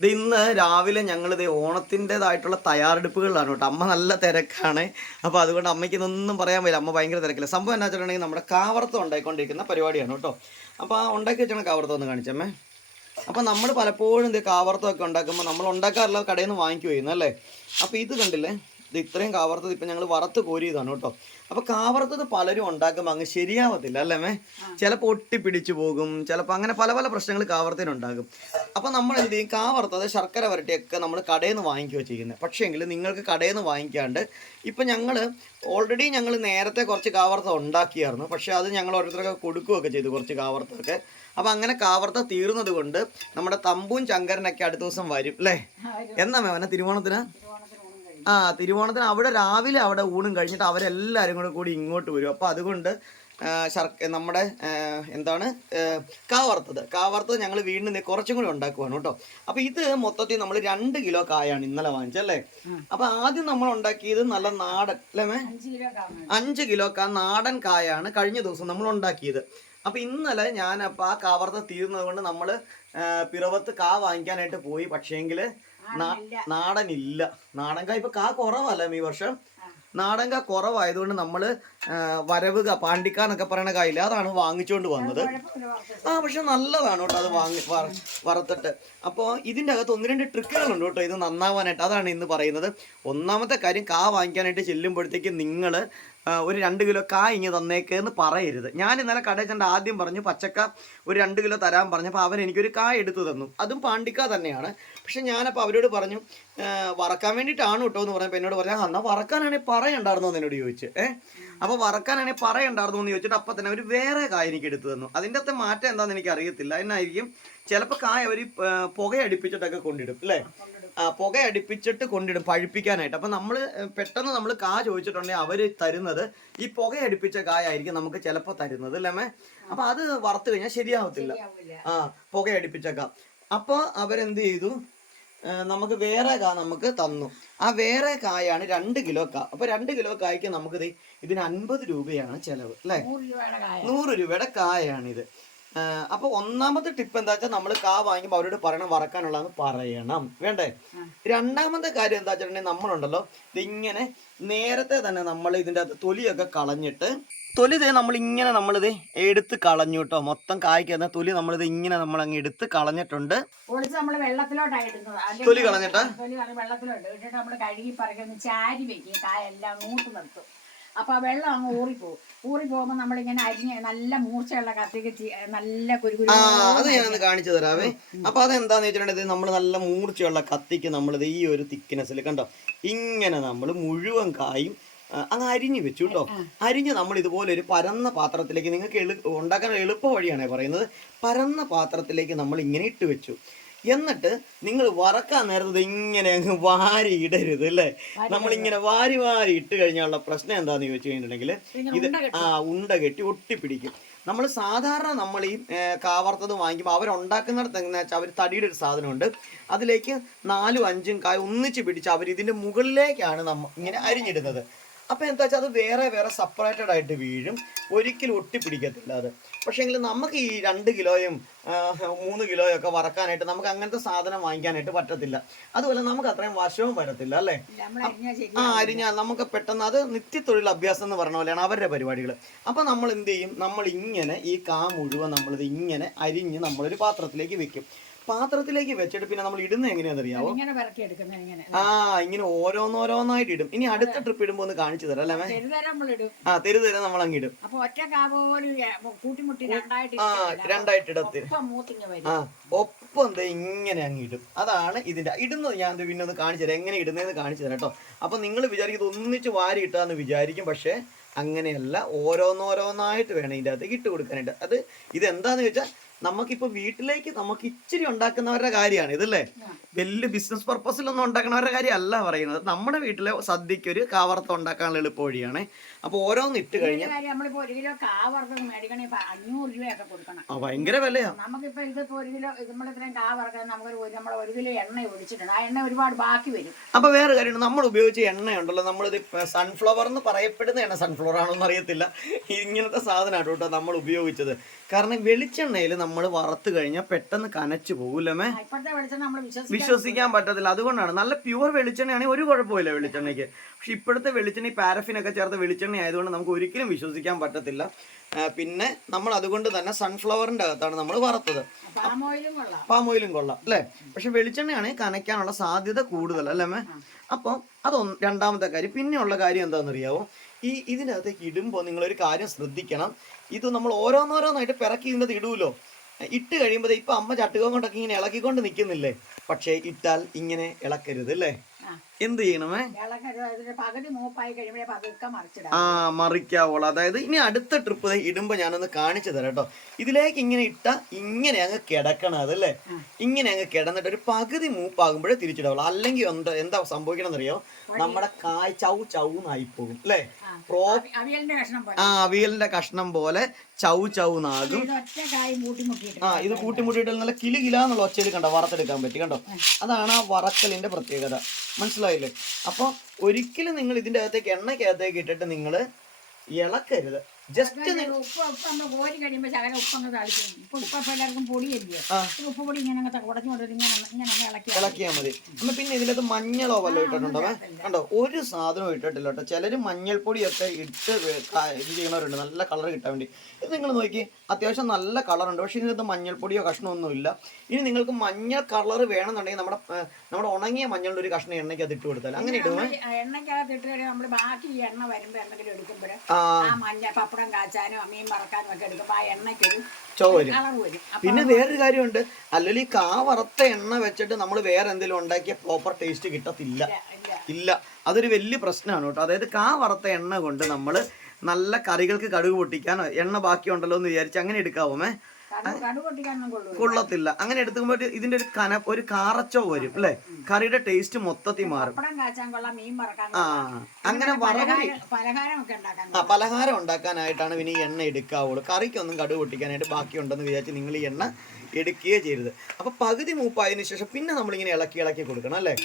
ഇത് ഇന്ന് രാവിലെ ഞങ്ങൾ ഇത് ഓണത്തിന്റെതായിട്ടുള്ള തയ്യാറെടുപ്പുകളാണ് കേട്ടോ. അമ്മ നല്ല തിരക്കാണ്. അപ്പോൾ അതുകൊണ്ട് അമ്മയ്ക്ക് ഇതൊന്നും പറയാൻ പറ്റില്ല അമ്മ ഭയങ്കര തിരക്കില്ല സംഭവം എന്നാ വെച്ചിട്ടുണ്ടെങ്കിൽ നമ്മുടെ കാവർത്തം ഉണ്ടായിക്കൊണ്ടിരിക്കുന്ന പരിപാടിയാണ് കേട്ടോ. അപ്പോൾ ആ ഉണ്ടാക്കി വെച്ചാണ് കാവർത്തം ഒന്ന് കാണിച്ചമ്മേ അപ്പോൾ നമ്മൾ പലപ്പോഴും ഇത് കാവർത്തമൊക്കെ ഉണ്ടാക്കുമ്പോൾ നമ്മൾ ഉണ്ടാക്കാറില്ല കടയിൽ നിന്ന് വാങ്ങിക്കുമായിരുന്നു അല്ലേ? അപ്പോൾ ഇത് കണ്ടില്ലേ? ഇത് ഇത്രയും കാവർത്തത് ഇപ്പം ഞങ്ങൾ വറുത്ത് കോരിയതാണ് കേട്ടോ. അപ്പോൾ കാവർത്തത് പലരും ഉണ്ടാക്കുമ്പോൾ അങ്ങ് ശരിയാവത്തില്ല അല്ലേ മേ? ചിലപ്പോൾ ഒട്ടിപ്പിടിച്ചു പോകും ചിലപ്പോൾ അങ്ങനെ പല പല പ്രശ്നങ്ങൾ കാവർത്തിനുണ്ടാകും അപ്പോൾ നമ്മൾ എന്ത് ചെയ്യും? കാവർത്തത് ശർക്കര വരട്ടിയൊക്കെ നമ്മൾ കടയിൽ നിന്ന് വാങ്ങിക്കുകയോ ചെയ്യുന്നത് പക്ഷേങ്കിൽ നിങ്ങൾക്ക് കടയിൽ നിന്ന് വാങ്ങിക്കാണ്ട് ഇപ്പം ഞങ്ങൾ ഓൾറെഡി ഞങ്ങൾ നേരത്തെ കുറച്ച് കാവർത്ത ഉണ്ടാക്കിയായിരുന്നു. പക്ഷേ അത് ഞങ്ങൾ ഓരോരുത്തരൊക്കെ കൊടുക്കുകയൊക്കെ ചെയ്തു കുറച്ച് കാവർത്തൊക്കെ അപ്പം അങ്ങനെ കാവർത്ത തീർന്നത് കൊണ്ട് നമ്മുടെ തമ്പും ചങ്കരനൊക്കെ അടുത്ത ദിവസം വരും അല്ലേ? എന്നാ മേവന തിരുവോണത്തിന് ആ തിരുവോണത്തിന് അവിടെ രാവിലെ അവിടെ ഊണും കഴിഞ്ഞിട്ട് അവരെല്ലാവരും കൂടെ കൂടി ഇങ്ങോട്ട് വരും. അപ്പോൾ അതുകൊണ്ട് ശർക്ക നമ്മുടെ എന്താണ് കാവർത്തത് കാവർത്തത് കാവറുത്തത് ഞങ്ങൾ വീണ്ടും കുറച്ചും കൂടി ഉണ്ടാക്കുവാണ് കേട്ടോ. അപ്പോൾ ഇത് മൊത്തത്തിൽ നമ്മൾ രണ്ട് കിലോ കായാണ് ഇന്നലെ വാങ്ങിച്ചല്ലേ അപ്പോൾ ആദ്യം നമ്മൾ ഉണ്ടാക്കിയത് നല്ല നാടൻ അല്ലേ അഞ്ച് കിലോ കാ നാടൻ കായാണ് കഴിഞ്ഞ ദിവസം നമ്മൾ ഉണ്ടാക്കിയത്. അപ്പോൾ ഇന്നലെ ഞാൻ അപ്പോൾ ആ കാവർത്ത തീർന്നത് കൊണ്ട് നമ്മൾ പിറവത്ത് കാ വാങ്ങിക്കാനായിട്ട് പോയി. പക്ഷേങ്കിൽ നാടൻ ഇല്ല ഇപ്പൊ കാ കുറവല്ല ഈ വർഷം? നാടൻക കുറവായതുകൊണ്ട് നമ്മൾ വരവുക പാണ്ടിക്കാന്നൊക്കെ പറയണ കായില്ല അതാണ് വാങ്ങിച്ചുകൊണ്ട് വന്നത്. ആ പക്ഷെ നല്ലതാണ് കേട്ടോ അത് വാങ്ങി വറ- വറുത്തിട്ട്. അപ്പോൾ ഇതിന്റെ അകത്ത് ഒന്ന് രണ്ട് ട്രിക്കുകളുണ്ട് കേട്ടോ ഇത് നന്നാവാനായിട്ട്. അതാണ് ഇന്ന് പറയുന്നത്. ഒന്നാമത്തെ കാര്യം കാ വാങ്ങിക്കാനായിട്ട് ചെല്ലുമ്പോഴത്തേക്ക് നിങ്ങൾ ഒരു രണ്ട് കിലോ കായ ഇങ്ങ് തന്നേക്ക് എന്ന് പറയരുത്. ഞാൻ ഇന്നലെ കടയിൽ ചെണ്ട ആദ്യം പറഞ്ഞു പച്ചക്ക ഒരു രണ്ട് കിലോ തരാൻ പറഞ്ഞപ്പോൾ അവൻ എനിക്കൊരു കായ എടുത്തു തന്നു. അതും പാണ്ടിക്ക തന്നെയാണ്. പക്ഷെ ഞാനപ്പോൾ അവരോട് പറഞ്ഞു വറക്കാൻ വേണ്ടിയിട്ടാണ് കേട്ടോ എന്ന് പറഞ്ഞപ്പോൾ എന്നോട് പറഞ്ഞു എന്നാൽ വറക്കാനാണെങ്കിൽ പറയണ്ടായിരുന്നോ എന്ന് എന്നോട് ചോദിച്ചു. ഏഹ് അപ്പോൾ വറക്കാനാണെങ്കിൽ പറയണ്ടായിരുന്നോ എന്ന് ചോദിച്ചിട്ട് അപ്പം തന്നെ അവർ വേറെ കായ എനിക്ക് എടുത്തു തന്നു. അതിന്റെ അകത്തെ മാറ്റം എന്താണെന്ന് എനിക്ക് അറിയത്തില്ല എന്നായിരിക്കും ചിലപ്പോൾ കായ അവർ പുകയടിപ്പിച്ചിട്ടൊക്കെ കൊണ്ടിടും അല്ലേ? പുക അടുപ്പിച്ചിട്ട് കൊണ്ടിടും പഴുപ്പിക്കാനായിട്ട്. അപ്പം നമ്മൾ പെട്ടെന്ന് നമ്മൾ കാ ചോദിച്ചിട്ടുണ്ടെങ്കിൽ അവർ തരുന്നത് ഈ പുക അടുപ്പിച്ച കായായിരിക്കും നമുക്ക് ചിലപ്പോൾ തരുന്നത് അല്ലേ മേ? അപ്പം അത് വറുത്ത് കഴിഞ്ഞാൽ ശരിയാവത്തില്ല. ആ പുക അടുപ്പിച്ച കാ. അപ്പോൾ അവരെന്ത് ചെയ്തു? നമുക്ക് വേറെ കാ നമുക്ക് തന്നു. ആ വേറെ കായാണ് രണ്ട് കിലോ കാ. അപ്പോൾ രണ്ട് കിലോ കായ്ക്ക് നമുക്ക് ഇതിന് അൻപത് രൂപയാണ് ചിലവ് അല്ലേ? നൂറ് രൂപയുടെ കായാണിത്. അപ്പോൾ ഒന്നാമത്തെ ടിപ്പ് എന്താ വെച്ചാൽ നമ്മൾ കാ വാങ്ങിക്കുമ്പോൾ അവരോട് പറയണം വറക്കാനുള്ളതെന്ന് പറയണം. വേണ്ടേ? രണ്ടാമത്തെ കാര്യം എന്താ വെച്ചിട്ടുണ്ടെങ്കിൽ നമ്മളുണ്ടല്ലോ ഇതിങ്ങനെ നേരത്തെ തന്നെ നമ്മൾ ഇതിന്റെ അകത്ത് തൊലിയൊക്കെ കളഞ്ഞിട്ട് തൊലി ദേ നമ്മൾ ഇങ്ങനെ നമ്മളിത് എടുത്ത് കളഞ്ഞു കേട്ടോ മൊത്തം കായ്ക്കുന്ന തൊലി നമ്മളിത് ഇങ്ങനെ നമ്മൾ അങ്ങ് എടുത്ത് കളഞ്ഞിട്ടുണ്ട്. തൊലി കളഞ്ഞിട്ടാ? തൊലി വെള്ളത്തിലോട്ട് ഇട്ടിട്ട് നമ്മൾ കഴുകി പറിക്കൊന്ന് ചാരി വെക്കും. കായെല്ലാം മൂട്ട് നിർത്തും. അപ്പൊ ആ വെള്ളം അങ്ങ് ഊറിപ്പോവും. ഊറിപ്പോകുമ്പോൾ നമ്മളിങ്ങനെ അരിഞ്ഞ് നല്ല മൂർച്ചയുള്ള കത്തിക്ക് നല്ല കുരുകുരു ആ അത് ഞാനൊന്ന് കാണിച്ചു തരാവേ. അപ്പൊ അതെന്താന്ന് വെച്ചിട്ടുണ്ടെങ്കിൽ നമ്മൾ നല്ല മൂർച്ചയുള്ള കത്തിക്ക് നമ്മളിത് ഈ ഒരു തിക്നെസ്സിൽ കണ്ടോ? ഇങ്ങനെ നമ്മൾ മുഴുവൻ കായും അങ്ങ് അരിഞ്ഞു വെച്ചു കേട്ടോ അരിഞ്ഞ് നമ്മൾ ഇതുപോലെ ഒരു പരന്ന പാത്രത്തിലേക്ക് നിങ്ങൾക്ക് എളു ഉണ്ടാക്കാൻ എളുപ്പ വഴിയാണ് പറയുന്നത്. പരന്ന പാത്രത്തിലേക്ക് നമ്മൾ ഇങ്ങനെ ഇട്ട് വെച്ചു. എന്നിട്ട് നിങ്ങൾ വറക്കാൻ നേരത്തത് ഇങ്ങനെ അങ്ങ് വാരി ഇടരുത് അല്ലേ? നമ്മളിങ്ങനെ വാരി വാരി ഇട്ട് കഴിഞ്ഞാലുള്ള പ്രശ്നം എന്താണെന്ന് ചോദിച്ചു കഴിഞ്ഞിട്ടുണ്ടെങ്കിൽ ഇത് ആ ഉണ്ട കെട്ടി ഒട്ടിപ്പിടിക്കും. നമ്മൾ സാധാരണ നമ്മൾ ഈ കാവർത്തത് വാങ്ങിക്കുമ്പോൾ അവരുണ്ടാക്കുന്നിടത്ത് എങ്ങനെ വെച്ചാൽ അവർ തടിയുടെ ഒരു സാധനമുണ്ട്. അതിലേക്ക് നാലും അഞ്ചും കായ ഒന്നിച്ച് പിടിച്ച് അവർ ഇതിന്റെ മുകളിലേക്കാണ് നമ്മ ഇങ്ങനെ അരിഞ്ഞിടുന്നത്. അപ്പോൾ എന്താ വെച്ചാൽ അത് വേറെ വേറെ സെപ്പറേറ്റഡ് ആയിട്ട് വീഴും. ഒരിക്കലും ഒട്ടിപ്പിടിക്കത്തില്ല അത്. പക്ഷേങ്കിൽ നമുക്ക് ഈ രണ്ട് കിലോയും മൂന്ന് കിലോയും ഒക്കെ വറക്കാനായിട്ട് നമുക്ക് അങ്ങനത്തെ സാധനം വാങ്ങിക്കാനായിട്ട് പറ്റത്തില്ല. അതുപോലെ നമുക്ക് അത്രയും വശവും വരത്തില്ല അല്ലേ? ആ അരിഞ്ഞാൽ നമുക്ക് പെട്ടെന്ന് അത് നിത്യത്തൊഴിൽ അഭ്യാസം എന്ന് പറഞ്ഞ പോലെയാണ് അവരുടെ പരിപാടികൾ അപ്പോൾ നമ്മൾ എന്ത് ചെയ്യും? നമ്മൾ ഇങ്ങനെ ഈ കാ മുഴുവൻ നമ്മളിത് ഇങ്ങനെ അരിഞ്ഞ് നമ്മളൊരു പാത്രത്തിലേക്ക് വെക്കും. പാത്രത്തിലേക്ക് വെച്ചിട്ട് പിന്നെ നമ്മൾ ഇടുന്നത് എങ്ങനെയാണെന്നറിയാവോ? ആ ഇങ്ങനെ ഓരോന്നോരോന്നായിട്ട് ഇടും. ഇനി അടുത്ത ട്രിപ്പ് ഇടുമ്പോ ഒന്ന് കാണിച്ചു തരാം അല്ലേ ആ തെരു തെരു നമ്മൾ അങ്ങ് ഇടും. ആ. രണ്ടായിട്ട് ഇടത്തിൽ ആ ഒപ്പം ഇങ്ങനെ അങ്ങ് ഇടും. അതാണ് ഇതിന്റെ ഇടുന്നത് ഞാൻ പിന്നെ ഒന്ന് കാണിച്ചു തരാം. എങ്ങനെ ഇടുന്നതെന്ന് കാണിച്ചു തരാം കേട്ടോ. അപ്പൊ നിങ്ങൾ വിചാരിക്കും ഒന്നിച്ച് വാരി ഇട്ടാന്ന് വിചാരിക്കും. പക്ഷേ അങ്ങനെയല്ല. ഓരോന്നോരോന്നായിട്ട് വേണം ഇതിന്റെ അകത്തേക്ക് ഇട്ട് കൊടുക്കാനായിട്ട്. അത് ഇതെന്താന്ന് ചോദിച്ചാൽ നമുക്കിപ്പോൾ വീട്ടിലേക്ക് നമുക്ക് ഇച്ചിരി ഉണ്ടാക്കുന്നവരുടെ കാര്യമാണ് ഇതല്ലേ? വലിയ ബിസിനസ് പർപ്പസിലൊന്നും ഉണ്ടാക്കണവരുടെ കാര്യമല്ല പറയുന്നത്. നമ്മുടെ വീട്ടിലെ സദ്യക്ക് ഒരു കാവർത്തം ഉണ്ടാക്കാനുള്ള എളുപ്പ വഴിയാണ് അപ്പോൾ ഓരോന്ന് ഇട്ട് കഴിഞ്ഞാൽ നമ്മളിപ്പോ ഒരു കിലോ കാവർത്തം മേടിക്കണേ അഞ്ഞൂറ് രൂപയൊക്കെ കൊടുക്കണം. ആ ഭയങ്കര വിലയാണ് നമുക്കിപ്പോ ഇതിപ്പോ ഒരു കിലോ നമ്മൾ ഇത്രയും കാവറക്കാൻ നമുക്കൊരു ഒരു- നമ്മൾ ഒരു കിലോ എണ്ണ ഒഴിച്ചിട്ടുണ്ട്. ആ എണ്ണ ഒരുപാട് ബാക്കി വരും. അപ്പൊ വേറെ കാര്യം നമ്മൾ ഉപയോഗിച്ച എണ്ണ ഉണ്ടല്ലോ നമ്മളിത് സൺഫ്ലവർ എന്ന് പറയപ്പെടുന്ന എണ്ണ സൺഫ്ലവർ ആണോ എന്ന് അറിയത്തില്ല. ഇങ്ങനത്തെ സാധനമാണ് കേട്ടോ നമ്മൾ ഉപയോഗിച്ചത്. കാരണം വെളിച്ചെണ്ണയിൽ നമ്മൾ വറുത്ത് കഴിഞ്ഞാൽ പെട്ടെന്ന് കനച്ചു പോകൂലമേ. ഇപ്പോഴത്തെ വെളിച്ചെണ്ണ നമ്മൾ വിശ്വസിക്കാൻ വിശ്വസിക്കാൻ പറ്റത്തില്ല. അതുകൊണ്ടാണ്. നല്ല പ്യുവർ വെളിച്ചെണ്ണയാണെങ്കിൽ ഒരു കുഴപ്പമില്ല വെളിച്ചെണ്ണയ്ക്ക്. പക്ഷെ ഇപ്പോഴത്തെ വെളിച്ചെണ്ണ ഈ പാരഫിനൊക്കെ ചേർത്ത് വെളിച്ചെണ്ണ ആയതുകൊണ്ട് നമുക്ക് ഒരിക്കലും വിശ്വസിക്കാൻ പറ്റത്തില്ല. പിന്നെ നമ്മൾ അതുകൊണ്ട് തന്നെ സൺഫ്ലവറിന്റെ അകത്താണ് നമ്മൾ വറുത്തത്. പാം ഓയിലും കൊള്ളാം. അല്ലേ? പക്ഷെ വെളിച്ചെണ്ണയാണെങ്കിൽ കനയ്ക്കാനുള്ള സാധ്യത കൂടുതൽ അല്ലേ മേ അപ്പോൾ അതൊന്ന് രണ്ടാമത്തെ കാര്യം. പിന്നെയുള്ള കാര്യം എന്താണെന്നറിയാവോ? ഈ ഇതിനകത്തേക്ക് ഇടുമ്പോൾ നിങ്ങളൊരു കാര്യം ശ്രദ്ധിക്കണം. ഇത് നമ്മൾ ഓരോന്നോരോന്നായിട്ട് പിറക്കി ഇതിന്റെ ഇടൂലോ? ഇട്ട് കഴിയുമ്പോൾ ഇപ്പം അമ്മ ചട്ടുകം കൊണ്ടൊക്കെ ഇങ്ങനെ ഇളക്കിക്കൊണ്ട് നിൽക്കുന്നില്ലേ? പക്ഷേ ഇട്ടാൽ ഇങ്ങനെ ഇളക്കരുത് അല്ലേ. എന്ത് ചെയ്യണമേ? ആ മറിക്കാവുള്ളൂ അതായത് ഇനി അടുത്ത ട്രിപ്പ് ഇടുമ്പോൾ ഞാനൊന്ന് കാണിച്ചു തരാം കേട്ടോ. ഇതിലേക്ക് ഇങ്ങനെ ഇട്ട ഇങ്ങനെ അങ്ങ് കിടക്കണം അതല്ലേ? ഇങ്ങനെ അങ്ങ് കിടന്നിട്ട് ഒരു പകുതി മൂപ്പാകുമ്പോഴേ തിരിച്ചിടാവുള്ളൂ അല്ലെങ്കിൽ എന്താ എന്താ സംഭവിക്കണം എന്നറിയോ നമ്മുടെ കായ് ചൗ ചൗന്നായി പോകും അല്ലേ? പ്രോ ആ അവിയലിന്റെ കഷ്ണം പോലെ ചൗ ചൗന്നാകും ആ ഇത് കൂട്ടിമുട്ടിയിട്ട് നല്ല കിളി കിലാന്നുള്ള ഒച്ചയിൽ കണ്ടോ? വറുത്തെടുക്കാൻ പറ്റി കണ്ടോ? അതാണ് ആ വറക്കലിന്റെ പ്രത്യേകത. മനസ്സിലായില്ലേ? അപ്പോൾ ഒരിക്കലും നിങ്ങൾ ഇതിന്റെ അകത്തേക്ക് എണ്ണയ്ക്കകത്തേക്ക് ഇട്ടിട്ട് നിങ്ങൾ ഇളക്കരുത്. ജസ്റ്റ് ഉപ്പ് ഉപ്പ് നമ്മൾ കോരി കഴിയുമ്പോൾ ശകലം ഉപ്പങ്ങ് തളിക്കും ഇപ്പൊ ഉപ്പ് എല്ലാവർക്കും പൊടിയല്ലേ? ഉപ്പ് പൊടി ഇങ്ങനെ അങ്ങ് ഉടഞ്ഞു കൊണ്ടിട്ട് ഇങ്ങനെ ഇങ്ങനെ ഒന്ന് ഇളക്കി ഇളക്കിയാൽ മതി. അമ്മ പിന്നെ ഇതിനകത്ത് മഞ്ഞളോ വല്ലോ ഇട്ടിട്ടുണ്ടോ കണ്ടോ? ഒരു സാധനവും ഇട്ടിട്ടില്ല കേട്ടോ. ചിലര് മഞ്ഞൾപ്പൊടിയൊക്കെ ഇട്ട് ഇത് ചെയ്യണവരുണ്ട് നല്ല കളർ കിട്ടാൻ വേണ്ടി. ഇത് നിങ്ങൾ നോക്കി. അത്യാവശ്യം നല്ല കളറുണ്ട്. പക്ഷേ ഇതിനകത്ത് മഞ്ഞൾപ്പൊടിയോ കഷ്ണമൊന്നും ഇല്ല ഇനി നിങ്ങൾക്ക് മഞ്ഞൾ കളർ വേണമെന്നുണ്ടെങ്കിൽ നമ്മുടെ നമ്മുടെ ഉണങ്ങിയ മഞ്ഞളുടെ ഒരു കഷ്ണം എണ്ണയ്ക്ക് അത് ഇട്ട് കൊടുത്താൽ അങ്ങനെ ഇടുമേ എണ്ണയ്ക്കകത്ത് ഇട്ട് നമ്മൾ ബാക്കി എണ്ണ വരുമ്പോൾ എന്തെങ്കിലും എടുക്കുമ്പോൾ ആ. മഞ്ഞ പപ്പടം കാച്ചാനോ മീൻ വറക്കാനും ഒക്കെ എടുക്കുമ്പോൾ ആ എണ്ണയ്ക്കൊരു ചോ വരും. പിന്നെ വേറൊരു കാര്യമുണ്ട്. അല്ലെങ്കിൽ ഈ കാ വറുത്ത എണ്ണ വെച്ചിട്ട് നമ്മൾ വേറെ എന്തെങ്കിലും ഉണ്ടാക്കിയ പ്രോപ്പർ ടേസ്റ്റ് കിട്ടത്തില്ല. ഇല്ല. ഇല്ല. അതൊരു വലിയ പ്രശ്നമാണ് കേട്ടോ. അതായത് കാ വറുത്ത എണ്ണ കൊണ്ട് നമ്മൾ നല്ല കറികൾക്ക് കടുക് പൊട്ടിക്കാൻ എണ്ണ ബാക്കിയുണ്ടല്ലോ എന്ന് വിചാരിച്ച് അങ്ങനെ എടുക്കാവുമേ? കൊള്ളത്തില്ല. അങ്ങനെ എടുക്കുമ്പോൾ ഇതിന്റെ ഒരു കന ഒരു കാറച്ചോ വരും അല്ലെ? കറിയുടെ ടേസ്റ്റ് മൊത്തത്തിൽ മാറും. ആ അങ്ങനെ ആ പലഹാരം ഉണ്ടാക്കാനായിട്ടാണ് പിന്നെ ഈ എണ്ണ എടുക്കാവുള്ളൂ. കറിക്കൊന്നും കടുക് പൊട്ടിക്കാനായിട്ട് ബാക്കിയുണ്ടെന്ന് വിചാരിച്ച് നിങ്ങൾ ഈ എണ്ണ എടുക്കുകയേ ചെയ്യരുത്. അപ്പൊ പകുതി മൂപ്പായതിനു ശേഷം പിന്നെ നമ്മളിങ്ങനെ ഇളക്കി ഇളക്കി കൊടുക്കണം അല്ലേ?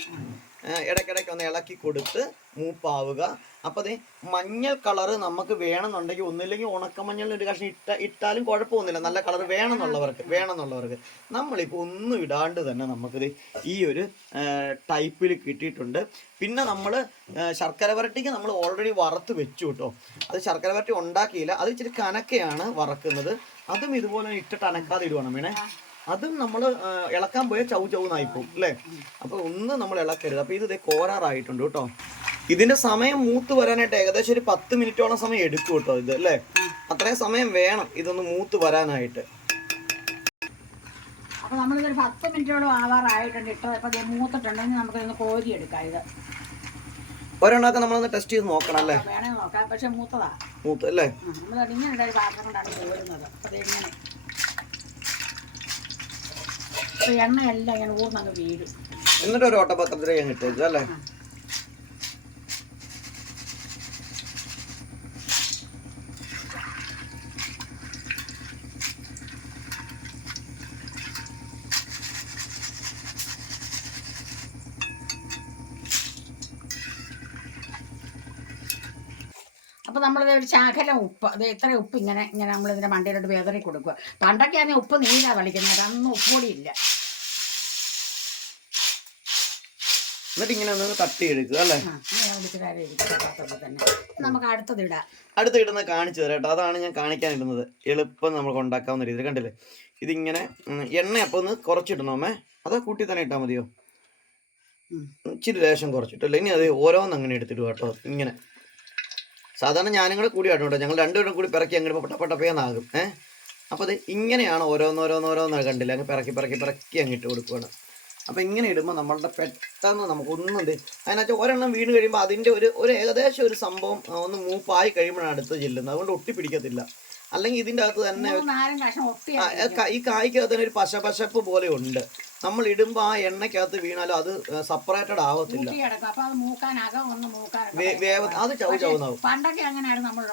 ഇടയ്ക്കിടയ്ക്ക് ഒന്ന് ഇളക്കി കൊടുത്ത് മൂപ്പാവുക. അപ്പോൾ അതേ മഞ്ഞൾ കളറ് നമുക്ക് വേണമെന്നുണ്ടെങ്കിൽ ഒന്നില്ലെങ്കിൽ ഉണക്കമഞ്ഞളിന് ഒരു കഷ്ണം ഇട്ട ഇട്ടാലും കുഴപ്പമൊന്നുമില്ല. നല്ല കളർ വേണമെന്നുള്ളവർക്ക് വേണമെന്നുള്ളവർക്ക്. നമ്മളിപ്പോൾ ഒന്നും ഇടാണ്ട് തന്നെ നമുക്കിത് ഈ ഒരു ടൈപ്പിൽ കിട്ടിയിട്ടുണ്ട്. പിന്നെ നമ്മൾ ശർക്കര വരട്ടിക്ക് നമ്മൾ ഓൾറെഡി വറുത്ത് വെച്ചു കേട്ടോ. അത് ശർക്കര വരട്ടി ഉണ്ടാക്കിയില്ല. അത് ഇച്ചിരി കനക്കയാണ് വറക്കുന്നത്. അതും ഇതുപോലെ ഇട്ടിട്ട് അനക്കാതെ ഇടുവാണ് വേണേ അതും നമ്മൾ ഇളക്കാൻ പോയാൽ ചൗ പോകും അല്ലേ? അപ്പൊ ഒന്ന് നമ്മൾ ഇളക്കരുത്. അപ്പൊ ഇത് ഇതേ കോരാറായിട്ടുണ്ട് കേട്ടോ. ഇതിന്റെ സമയം മൂത്ത് വരാനായിട്ട് ഏകദേശം ഒരു പത്ത് മിനിറ്റോളം സമയം എടുക്കും കേട്ടോ ഇത് അല്ലേ? അത്രയും സമയം വേണം ഇതൊന്ന് മൂത്ത് വരാനായിട്ട്. അപ്പൊ നമ്മളിതൊരു പത്ത് മിനിറ്റോളം ആവാറായിട്ടുണ്ട്. ഇട്ടത് ഇപ്പൊ ദേ മൂത്തിട്ടുണ്ടെങ്കിൽ നമുക്ക് ഇതൊന്ന് കോരി എടുക്കാം ഇത്. ഒരെണ്ണമൊക്കെ നമ്മളൊന്ന് ടെസ്റ്റ് ചെയ്ത് നോക്കണം അല്ലേ? വേണേ നോക്കാം. പക്ഷെ മൂത്തതാ. മൂത്ത് അല്ലേ? നമ്മൾ ഇങ്ങനെ ഒരു പാത്രം കൊണ്ടാണ് കോരുന്നത്. അപ്പൊ ദേ ഇങ്ങനെ. അപ്പൊ എണ്ണയെല്ലാം ഇങ്ങനെ ഊർന്നങ്ങ് വീഴും. എന്നിട്ട് ഒരു ഓട്ടപത്രത്തിൽ ഞാൻ ഇട്ടേച്ചു അല്ലേ അപ്പോൾ നമ്മളിത് ഒരു ശാഖല ഉപ്പ് അത് ഇത്ര ഉപ്പ് ഇങ്ങനെ ഇങ്ങനെ നമ്മളിതിന്റെ മണ്ടയിലോട്ട് വേദറി കൊടുക്കുക. പണ്ടൊക്കെ ആണെങ്കിൽ ഉപ്പ് നീരാ കളിക്കുന്നത് അതൊന്നും ഉപ്പ് പൊടി ഇല്ല എന്നിട്ട് ഇങ്ങനെ ഒന്ന് തട്ടി എടുക്കുക അല്ലേ നമുക്ക് അടുത്തത് ഇടാം. അടുത്ത് ഇടുന്ന കാണിച്ചു തരാം കേട്ടോ. അതാണ് ഞാൻ കാണിക്കാൻ ഇടുന്നത്. എളുപ്പം നമുക്ക് ഉണ്ടാക്കാവുന്ന രീതിയിൽ. കണ്ടില്ലേ? ഇതിങ്ങനെ എണ്ണ അപ്പോൾ ഒന്ന് കുറച്ചിടണമേ അതോ കൂട്ടി തന്നെ ഇട്ടാൽ മതിയോ. ഇച്ചിരി ലേശം കുറച്ചിട്ടല്ലേ? ഇനി അത് ഓരോന്ന് അങ്ങനെ എടുത്തിടുക കേട്ടോ. ഇങ്ങനെ. സാധാരണ ഞാനും കൂടെ കൂടി ആട്ടോ ഞങ്ങൾ രണ്ടുപേരും കൂടി പിറക്കി അങ്ങനെ പട്ട പൊട്ടപ്പേന്നാകും ഏഹ് അപ്പോൾ അത് ഇങ്ങനെയാണ് ഓരോന്നോരോന്നോരോന്ന് കണ്ടില്ല? അങ്ങ് പിറക്കി പിറക്കി പിറക്കി അങ്ങിട്ട് കൊടുക്കുകയാണ് അപ്പോൾ ഇങ്ങനെ ഇടുമ്പോൾ നമ്മളുടെ പെട്ടെന്ന് നമുക്കൊന്നും അതിനകത്ത് ഒരെണ്ണം വീണ് കഴിയുമ്പോൾ അതിന്റെ ഒരു ഒരു ഏകദേശം ഒരു സംഭവം ഒന്ന് മൂപ്പായി കഴിയുമ്പോഴാണ് അടുത്ത് ചെല്ലുന്നത്. അതുകൊണ്ട് ഒട്ടിപ്പിടിക്കത്തില്ല അല്ലെങ്കിൽ ഇതിന്റെ അകത്ത് തന്നെ ഈ കായ്ക്കകത്ത് തന്നെ ഒരു പശപശപ്പ് പോലെ ഉണ്ട് നമ്മൾ ഇടുമ്പോൾ ആ എണ്ണയ്ക്കകത്ത് വീണാലും അത് സെപ്പറേറ്റഡ് ആവത്തില്ല. അത് ചവ് ചവുന്നാവും. പണ്ടൊക്കെ അങ്ങനെയാണ് നമ്മൾ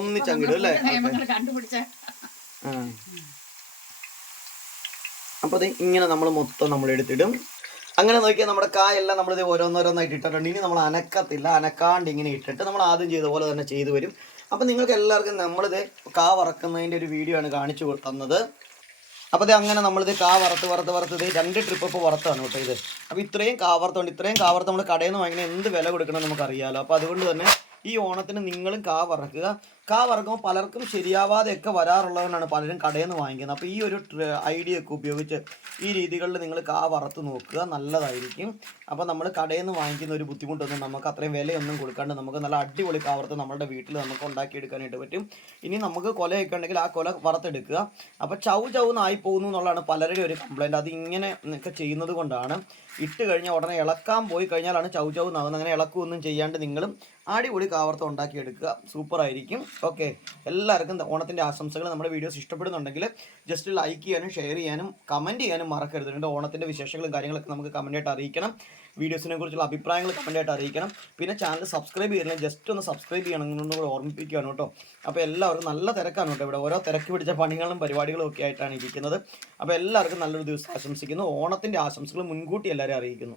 ഒന്നിച്ചങ്ങിടും അല്ലേ? കണ്ടുപിടിച്ച അപ്പോൾ ഇങ്ങനെ നമ്മൾ മൊത്തം നമ്മൾ എടുത്തിടും. അങ്ങനെ നോക്കിയാൽ നമ്മുടെ കായെല്ലാം നമ്മളിത് ഓരോന്നോരോന്നായിട്ട് ഇട്ടിട്ടുണ്ട്. ഇനി നമ്മൾ അനക്കത്തില്ല. അനക്കാണ്ട് ഇങ്ങനെ ഇട്ടിട്ട് നമ്മൾ ആദ്യം ചെയ്ത പോലെ തന്നെ ചെയ്തു വരും. അപ്പം നിങ്ങൾക്ക് എല്ലാവർക്കും നമ്മളിത് കാ വറക്കുന്നതിന്റെ ഒരു വീഡിയോ ആണ് കാണിച്ചു തന്നത്. അപ്പോൾ ഇത് അങ്ങനെ നമ്മളിത് കാ വറുത്ത് വറുത്ത് വറുത്ത് ഇത് രണ്ട് ട്രിപ്പ് ഇപ്പോൾ വറുത്താണ് കേട്ടോ ഇത്. അപ്പോൾ ഇത്രയും കാ വറുത്തുകൊണ്ട് ഇത്രയും കാ വറുത്ത് നമ്മൾ കടയിൽ നിന്ന് വാങ്ങിയാൽ എന്ത് വില കൊടുക്കണമെന്ന് നമുക്കറിയാമല്ലോ അപ്പോൾ അതുകൊണ്ട് തന്നെ ഈ ഓണത്തിന് നിങ്ങളും കാ വറക്കുക. കാ വറക്കുമ്പോൾ പലർക്കും ശരിയാവാതെയൊക്കെ വരാറുള്ളതുകൊണ്ടാണ് പലരും കടയിൽ നിന്ന് വാങ്ങിക്കുന്നത്. അപ്പോൾ ഈ ഒരു ഐഡിയ ഒക്കെ ഉപയോഗിച്ച് ഈ രീതികളിൽ നിങ്ങൾ കാ വറുത്ത് നോക്കുക. നല്ലതായിരിക്കും. അപ്പോൾ നമ്മൾ കടയിൽ നിന്ന് വാങ്ങിക്കുന്ന ഒരു ബുദ്ധിമുട്ടൊന്നും നമുക്ക് അത്രയും വിലയൊന്നും കൊടുക്കാണ്ട് നമുക്ക് നല്ല അടിപൊളി കാ വറുത്ത് നമ്മുടെ വീട്ടിൽ നമുക്ക് ഉണ്ടാക്കിയെടുക്കാനായിട്ട് പറ്റും. ഇനി നമുക്ക് കൊലയൊക്കെ ഉണ്ടെങ്കിൽ ആ കൊല വറുത്തെടുക്കുക. അപ്പോൾ ചൗ ചൗന്നായി നായി പോകുന്നു എന്നുള്ളതാണ് പലരുടെയും ഒരു കംപ്ലൈന്റ് അത് ഇങ്ങനെ ഒക്കെ ചെയ്യുന്നത് കൊണ്ടാണ് ഇട്ട് കഴിഞ്ഞാൽ ഉടനെ ഇളക്കാൻ പോയി കഴിഞ്ഞാലാണ് ചൗ ചൗ നാകുന്നത് അങ്ങനെ ഇളക്കുകയൊന്നും ചെയ്യാണ്ട് നിങ്ങളും അടിപൊളി കാവർത്തം ഉണ്ടാക്കിയെടുക്കുക. സൂപ്പർ ആയിരിക്കും. ഓക്കെ എല്ലാവർക്കും ഓണത്തിന്റെ ആശംസകൾ നമ്മുടെ വീഡിയോസ് ഇഷ്ടപ്പെടുന്നുണ്ടെങ്കിൽ ജസ്റ്റ് ലൈക്ക് ചെയ്യാനും ഷെയർ ചെയ്യാനും കമന്റ് ചെയ്യാനും മറക്കരുത്. എന്നിട്ട് ഓണത്തിന്റെ വിശേഷങ്ങളും കാര്യങ്ങളൊക്കെ നമുക്ക് കമന്റായിട്ട് അറിയിക്കണം. വീഡിയോസിനെ കുറിച്ചുള്ള അഭിപ്രായങ്ങൾ കമന്റായിട്ട് അറിയിക്കണം. പിന്നെ ചാനൽ സബ്സ്ക്രൈബ് ചെയ്യണം ജസ്റ്റ് ഒന്ന് സബ്സ്ക്രൈബ് ചെയ്യണം. കൂടെ ഓർമ്മിപ്പിക്കുകയാണ് കേട്ടോ. അപ്പോൾ എല്ലാവർക്കും നല്ല തിരക്കാണ് കേട്ടോ ഇവിടെ. ഓരോ തിരക്ക് പിടിച്ച പണികളും പരിപാടികളും ഒക്കെ ആയിട്ടാണ് ഇരിക്കുന്നത്. അപ്പോൾ എല്ലാവർക്കും നല്ലൊരു ദിവസം ആശംസിക്കുന്നു. ഓണത്തിന്റെ ആശംസകൾ മുൻകൂട്ടി എല്ലാവരെയും അറിയിക്കുന്നു.